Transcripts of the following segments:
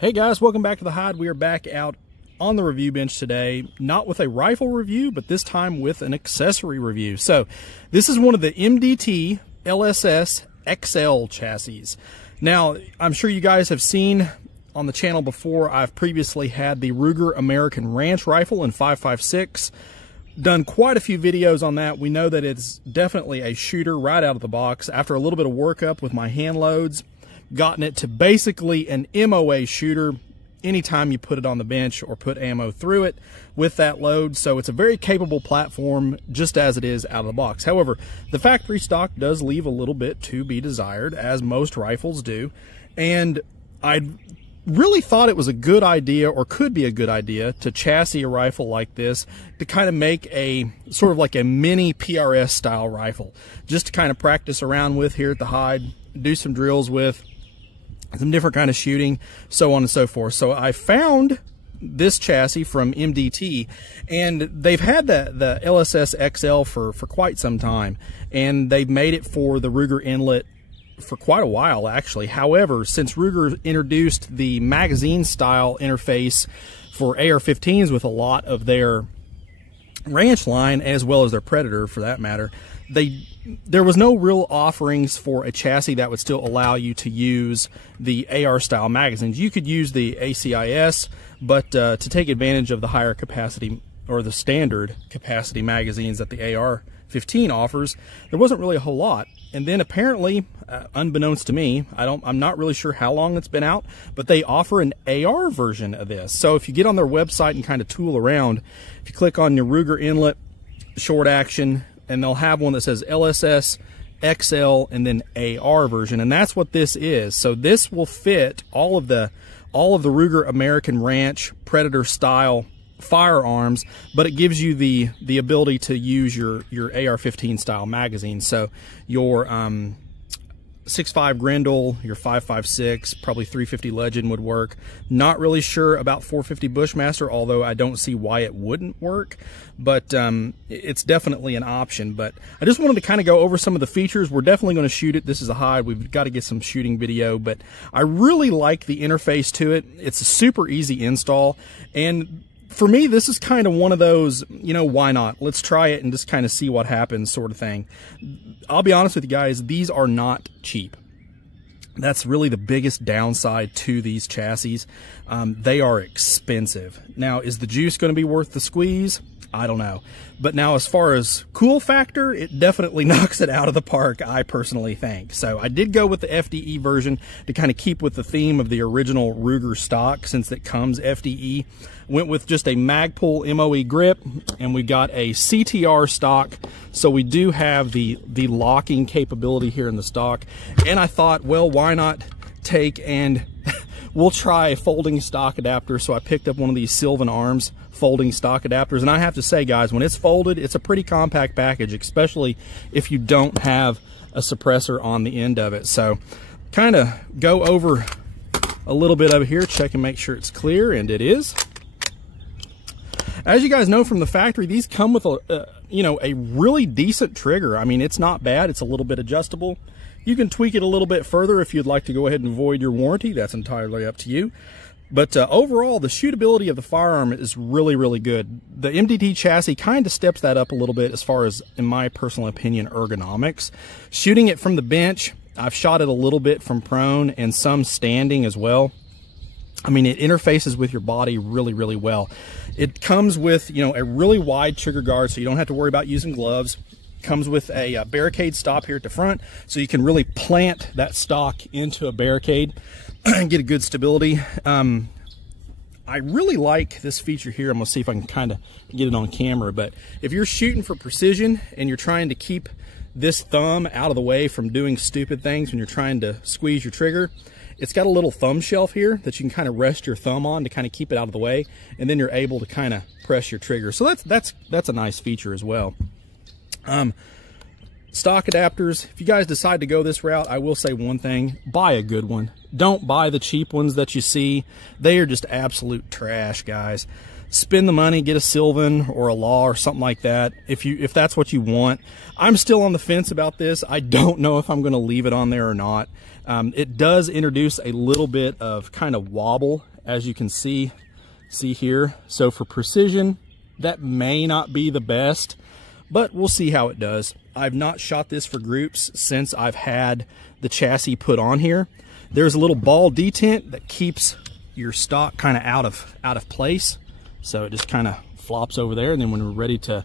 Hey guys, welcome back to the Hide. We are back out on the review bench today, not with a rifle review, but this time with an accessory review. So this is one of the MDT LSS-XL chassis. Now, I'm sure you guys have seen on the channel before, I've previously had the Ruger American Ranch rifle in 5.56. Done quite a few videos on that. We know that it's definitely a shooter right out of the box. After a little bit of workup with my hand loads, gotten it to basically an MOA shooter anytime you put it on the bench or put ammo through it with that load. So it's a very capable platform just as it is out of the box. However, the factory stock does leave a little bit to be desired, as most rifles do. And I really thought it was a good idea, or could be a good idea, to chassis a rifle like this to kind of make a sort of like a mini PRS style rifle, just to kind of practice around with here at the Hide, do some drills with, some different kind of shooting, so on and so forth. So I found this chassis from MDT, and they've had the LSS-XL for quite some time, and they've made it for the Ruger inlet for quite a while, actually. However, since Ruger introduced the magazine style interface for AR-15s with a lot of their Ranch line, as well as their Predator for that matter, there was no real offerings for a chassis that would still allow you to use the AR style magazines. You could use the ACIS, but to take advantage of the higher capacity or the standard capacity magazines that the AR-15 offers, there wasn't really a whole lot. And then apparently, unbeknownst to me, I'm not really sure how long it's been out, but they offer an AR version of this. So if you get on their website and kind of tool around, if you click on your Ruger inlet, short action, and they'll have one that says LSS-XL and then AR version, and that's what this is. So this will fit all of the Ruger American Ranch Predator style firearms, but it gives you the ability to use your AR-15 style magazine. So your 6.5 Grendel, your 5.56, probably 350 Legend would work. Not really sure about 450 Bushmaster, although I don't see why it wouldn't work, but it's definitely an option. But I just wanted to kind of go over some of the features. We're definitely going to shoot it. This is a Hide. We've got to get some shooting video, but I really like the interface to it. It's a super easy install, and for me, this is kind of one of those, you know, why not? Let's try it and just kind of see what happens sort of thing. I'll be honest with you guys, these are not cheap. That's really the biggest downside to these chassis. They are expensive. Now, is the juice going to be worth the squeeze? I don't know. But now, as far as cool factor, it definitely knocks it out of the park, I personally think. So I did go with the FDE version to kind of keep with the theme of the original Ruger stock, since it comes FDE. Went with just a Magpul MOE grip, and we got a CTR stock, so we do have the locking capability here in the stock. And I thought, well, why not take and we'll try a folding stock adapter. So I picked up one of these Sylvan Arms folding stock adapters, and I have to say, guys, when it's folded, it's a pretty compact package, especially if you don't have a suppressor on the end of it. So kind of go over a little bit of it here, check and make sure it's clear, and it is. As you guys know from the factory, these come with a really decent trigger. I mean, it's not bad. It's a little bit adjustable. You can tweak it a little bit further if you'd like to go ahead and void your warranty. That's entirely up to you. But overall, the shootability of the firearm is really, really good. The MDT chassis kind of steps that up a little bit as far as, in my personal opinion, ergonomics. Shooting it from the bench, I've shot it a little bit from prone and some standing as well. I mean, it interfaces with your body really, really well. It comes with, you know, a really wide trigger guard, so you don't have to worry about using gloves. Comes with a barricade stop here at the front, so you can really plant that stock into a barricade and get a good stability. I really like this feature here. I'm gonna see if I can kind of get it on camera, but if you're shooting for precision and you're trying to keep this thumb out of the way from doing stupid things when you're trying to squeeze your trigger, it's got a little thumb shelf here that you can kind of rest your thumb on to kind of keep it out of the way, and then you're able to kind of press your trigger. So that's a nice feature as well. Stock adapters, if you guys decide to go this route, I will say one thing: buy a good one. Don't buy the cheap ones that you see. They are just absolute trash, guys. spend the money, get a Sylvan or a Law or something like that, if that's what you want. I'm still on the fence about this. I don't know if I'm going to leave it on there or not. It does introduce a little bit of kind of wobble, as you can see here. So for precision, that may not be the best, but we'll see how it does. I've not shot this for groups since I've had the chassis put on here. There's a little ball detent that keeps your stock kind of out of place. So it just kind of flops over there, and then when we're ready to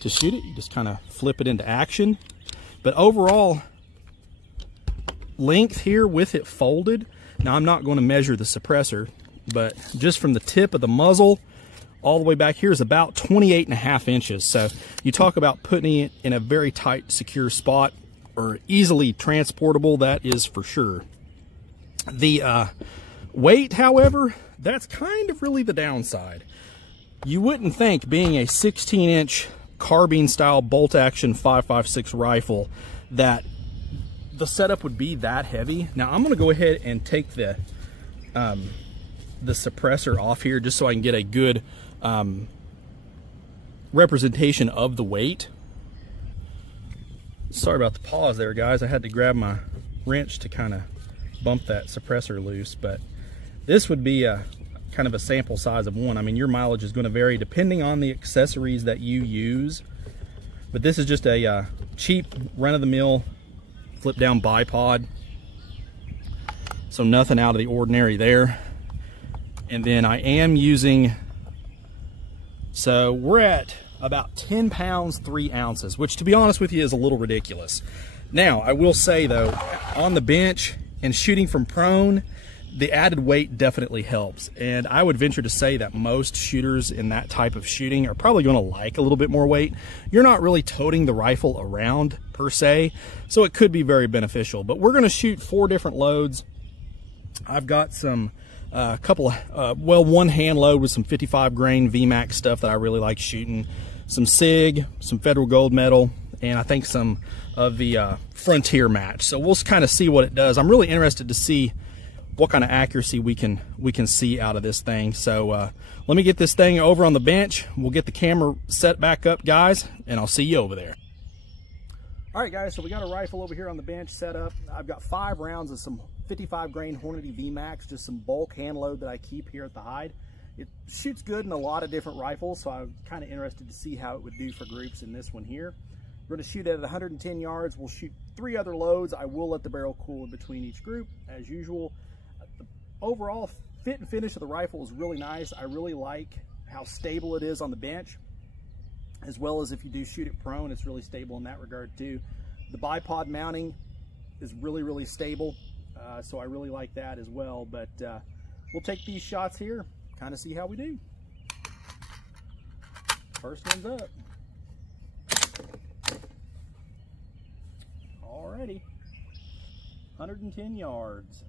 shoot it, you just kind of flip it into action. But overall, length here with it folded. Now I'm not going to measure the suppressor, but just from the tip of the muzzle all the way back here is about 28.5 inches. So you talk about putting it in a very tight, secure spot, or easily transportable, that is for sure. The weight, however, that's kind of really the downside. You wouldn't think, being a 16-inch carbine style bolt action 5.56 rifle, that the setup would be that heavy. Now I'm going to go ahead and take the suppressor off here just so I can get a good representation of the weight. Sorry about the pause there, guys. I had to grab my wrench to kind of bump that suppressor loose, but this would be a kind of a sample size of one. I mean, your mileage is going to vary depending on the accessories that you use, but this is just a cheap run-of-the-mill flip down bipod, so nothing out of the ordinary there. And then I am using, so we're at about 10 pounds 3 ounces, which to be honest with you is a little ridiculous. Now I will say though, on the bench and shooting from prone, the added weight definitely helps, and I would venture to say that most shooters in that type of shooting are probably going to like a little bit more weight. You're not really toting the rifle around per se, so it could be very beneficial. But we're going to shoot 4 different loads. I've got some one hand load with some 55 grain VMAX stuff that I really like shooting, some SIG, some Federal Gold Medal, and I think some of the Frontier match. So we'll kind of see what it does. I'm really interested to see what kind of accuracy we can see out of this thing. So let me get this thing over on the bench. We'll get the camera set back up, guys, and I'll see you over there. All right, guys, so we got a rifle over here on the bench set up. I've got 5 rounds of some 55 grain Hornady VMAX, just some bulk hand load that I keep here at the hide. It shoots good in a lot of different rifles, so I'm kind of interested to see how it would do for groups in this one here. We're going to shoot at 110 yards. We'll shoot 3 other loads. I will let the barrel cool in between each group, as usual. The overall fit and finish of the rifle is really nice. I really like how stable it is on the bench, as well as if you do shoot it prone, it's really stable in that regard too. The bipod mounting is really stable, so I really like that as well. But we'll take these shots here, kind of see how we do. First one's up. Alrighty, 110 yards.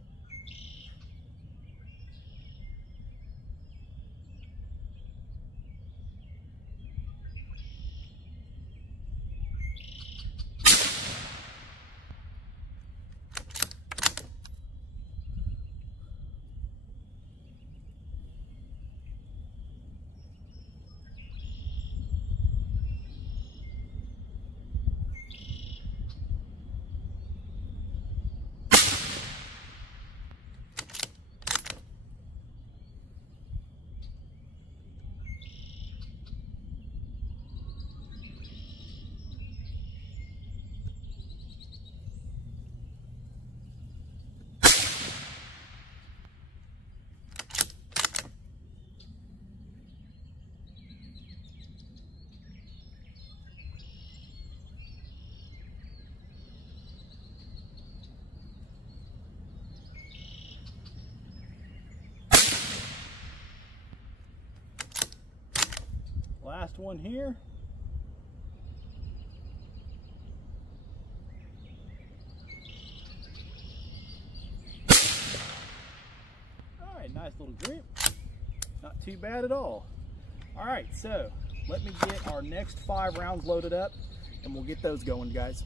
Last one here. All right, nice little drip. Not too bad at all. All right, so let me get our next 5 rounds loaded up and we'll get those going, guys.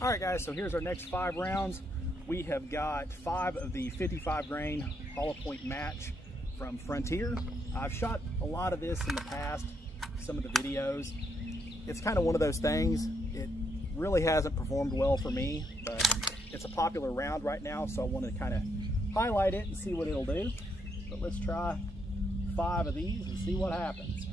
All right, guys, so here's our next 5 rounds. We have got 5 of the 55 grain hollow point match from Frontier. I've shot a lot of this in the past, some of the videos. It's kind of one of those things. It really hasn't performed well for me, but it's a popular round right now, so I want to kind of highlight it and see what it'll do. But let's try 5 of these and see what happens.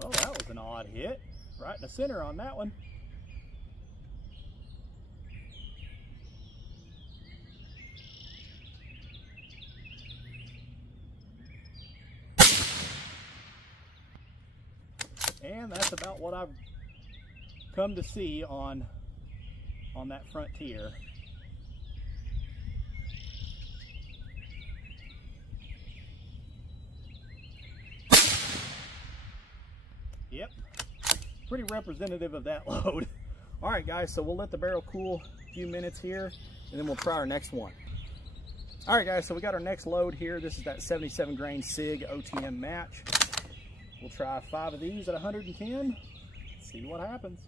Well, that was an odd hit, right in the center on that one. And that's about what I've come to see on that Frontier. Yep, pretty representative of that load. All right, guys, so we'll let the barrel cool a few minutes here, and then we'll try our next one. All right, guys, so we got our next load here. This is that 77 grain SIG OTM match. We'll try 5 of these at 110, see what happens.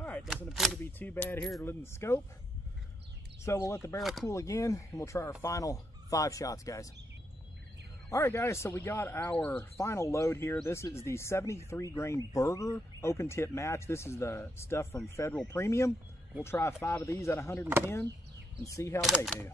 Alright, doesn't appear to be too bad here in the scope. So we'll let the barrel cool again and we'll try our final 5 shots, guys. Alright guys, so we got our final load here. This is the 73 grain Burger open tip match. This is the stuff from Federal Premium. We'll try 5 of these at 110 and see how they do.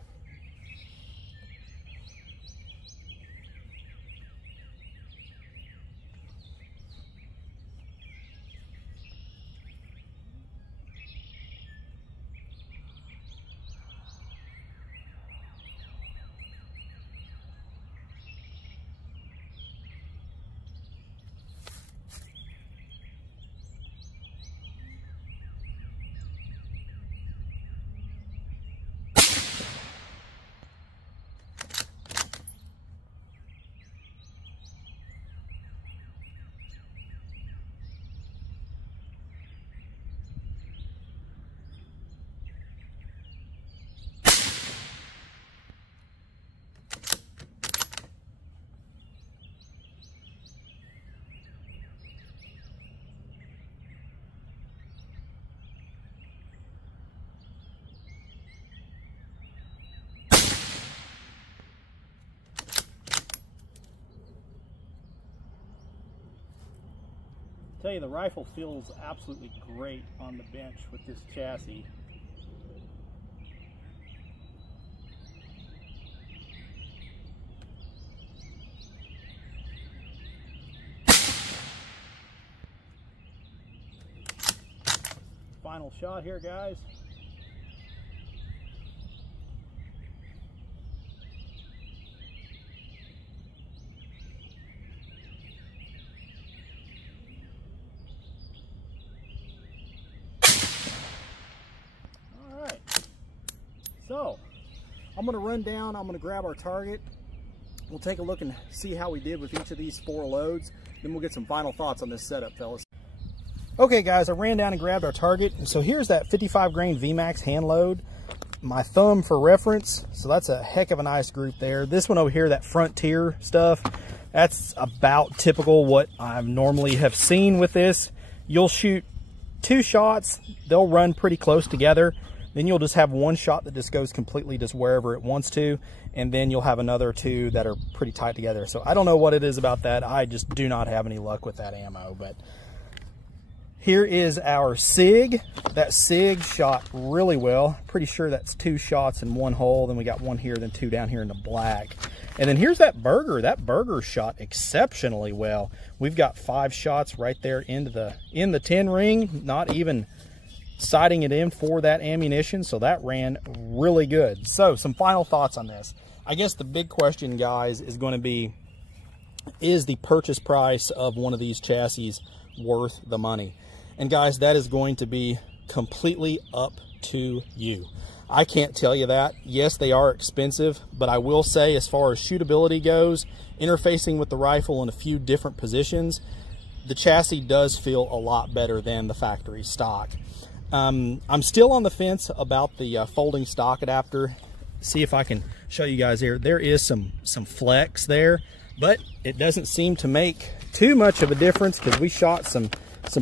Tell you, the rifle feels absolutely great on the bench with this chassis. final shot here, guys. All right. So, I'm going to run down, I'm going to grab our target. We'll take a look and see how we did with each of these 4 loads. Then we'll get some final thoughts on this setup, fellas. Okay guys, I ran down and grabbed our target. And so here's that 55 grain VMAX hand load. My thumb for reference. So that's a heck of a nice group there. This one over here, that Frontier stuff, that's about typical what I normally have seen with this. You'll shoot 2 shots. They'll run pretty close together. Then you'll just have 1 shot that just goes completely just wherever it wants to, and then you'll have another 2 that are pretty tight together. So I don't know what it is about that. I just do not have any luck with that ammo. But here is our SIG. That SIG shot really well. Pretty sure that's 2 shots in 1 hole. Then we got 1 here, then 2 down here in the black. And then here's that Burger. That Burger shot exceptionally well. We've got 5 shots right there in the 10 ring, not even sighting it in for that ammunition, so that ran really good. So some final thoughts on this. I guess the big question, guys, is going to be, is the purchase price of one of these chassis worth the money? And guys, that is going to be completely up to you. I can't tell you that. Yes, they are expensive, but I will say, as far as shootability goes, interfacing with the rifle in a few different positions, the chassis does feel a lot better than the factory stock. I'm still on the fence about the folding stock adapter. See if I can show you guys here. There is some flex there, but it doesn't seem to make too much of a difference because we shot some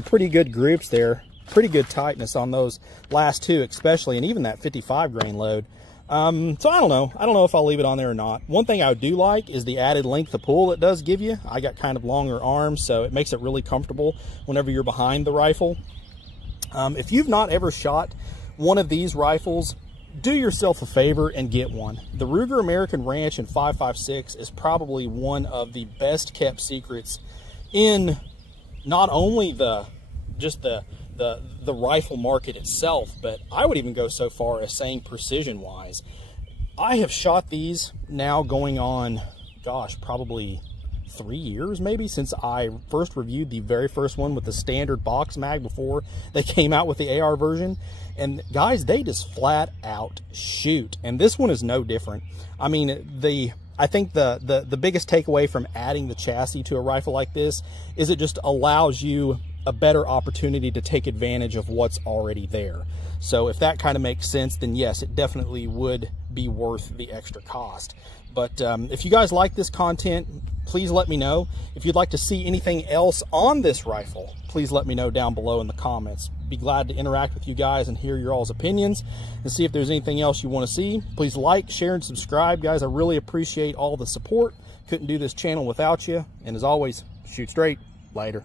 pretty good groups there. Pretty good tightness on those last 2 especially, and even that 55 grain load. So I don't know if I'll leave it on there or not. One thing I do like is the added length of pull it does give you. I got kind of longer arms, so it makes it really comfortable whenever you're behind the rifle. If you've not ever shot one of these rifles, do yourself a favor and get one. The Ruger American Ranch in 5.56 is probably one of the best kept secrets in not only the rifle market itself, but I would even go so far as saying precision wise. I have shot these now going on, gosh, probably 3 years maybe since I first reviewed the very first one with the standard box mag before they came out with the AR version. And guys, they just flat out shoot, and this one is no different. I mean, I think the biggest takeaway from adding the chassis to a rifle like this is it just allows you a better opportunity to take advantage of what's already there. So if that kind of makes sense, then yes, it definitely would be worth the extra cost. But if you guys like this content, please let me know. If you'd like to see anything else on this rifle, please let me know down below in the comments. Be glad to interact with you guys and hear your all's opinions and see if there's anything else you want to see. Please like, share, and subscribe, guys. I really appreciate all the support. Couldn't do this channel without you. And as always, shoot straight. Later.